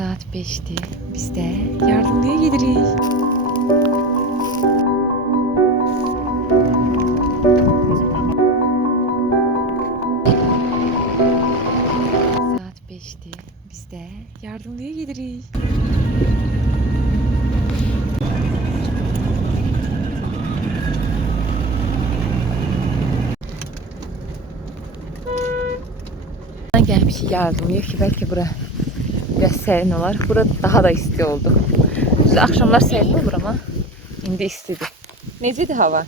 Saat 5'ti. Biz de yardımlıya gelirik. Saat 5'ti. Biz de yardımlıya gelirik. Gelmiş yardımlıya ki belki bura biraz serin olar. Burada daha da isti oldu. Biz akşamlar serin olur ama indi istidi. Necədir hava?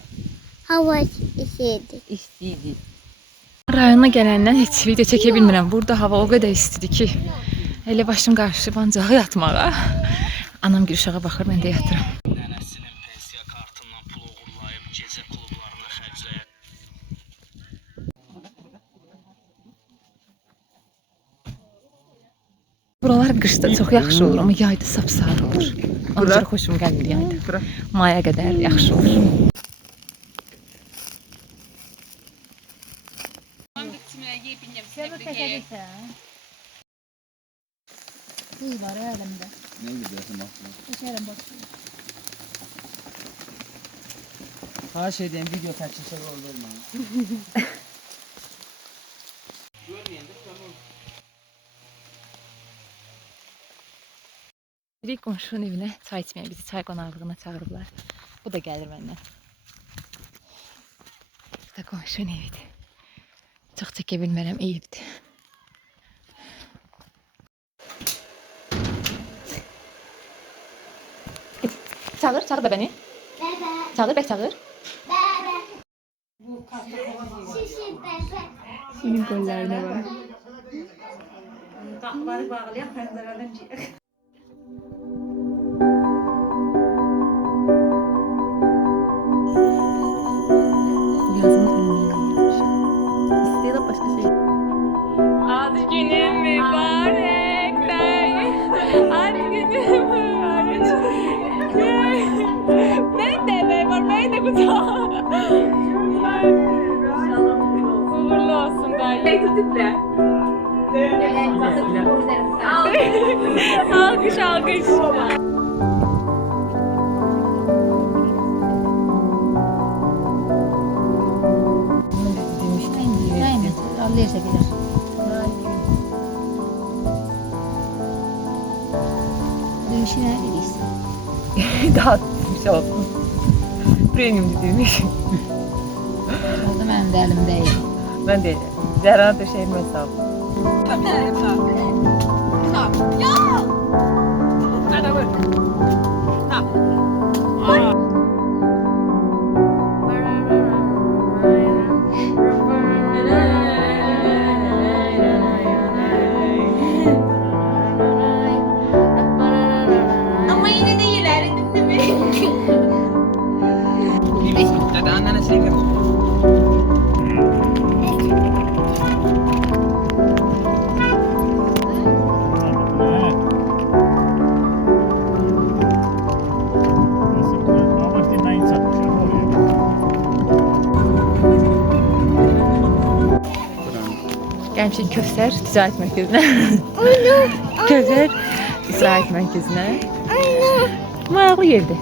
Hava istiydi. İstiydi. Rayona gələndən heç video çəkə bilmirəm. Burada hava o qədər istidir ki, elə başım qarışıb ancaq yatmağa. Anam Gülşağa baxır, mən də yatıram. Nənəsinin pensiya kartından pul uğurlayıb gecə klublarına xərcləyən. Buralar qışda çox yaxşı olur, amma yayda sapsarı olur. Ancaq xoşum gəlir yayda. Maya qədər yaxşı olur. İyi var elimde. Ne gidiyorsun aslında? İçerim bakıyorum. Her şeyden video kaçırsak olur mu? Bir qonşunun evinə çay içməyə, bizi çay qonaqlığına çağırıblar. Bu da gəlir məndən. Bu da qonşunun evidir. Çox çəkə bilmərəm, eyibdir. Çağır, çağır da beni. Bebe. Çağır, bək çağır. Bebe. Şişi bebe. Senin qollarına bak. Qapıları bağlayan pəncərədən gəlir. Yazın ünlüyüm. İstəyir də başqa şey. Ad günün mübarək day. Ad günün mübarək. Ben de emeğim var, ben de kucağı. Uğurlu olsun day. Ne tutukla? Alkış alkış. Anlayırsa gelir. Bir şey neredeyiz? Daha bir şey olsun. Premium dediğim iş. O da benim de elimdeydi. Ben de Zerra döşeğim hesabı. Ama yine de ilerledin değil mi? Hadi annene şey ver. Gəlmişik Kövsər Ticarət Mərkəzinə. Kövsər İstirahət Mərkəzinə. Maraqlı yerdir.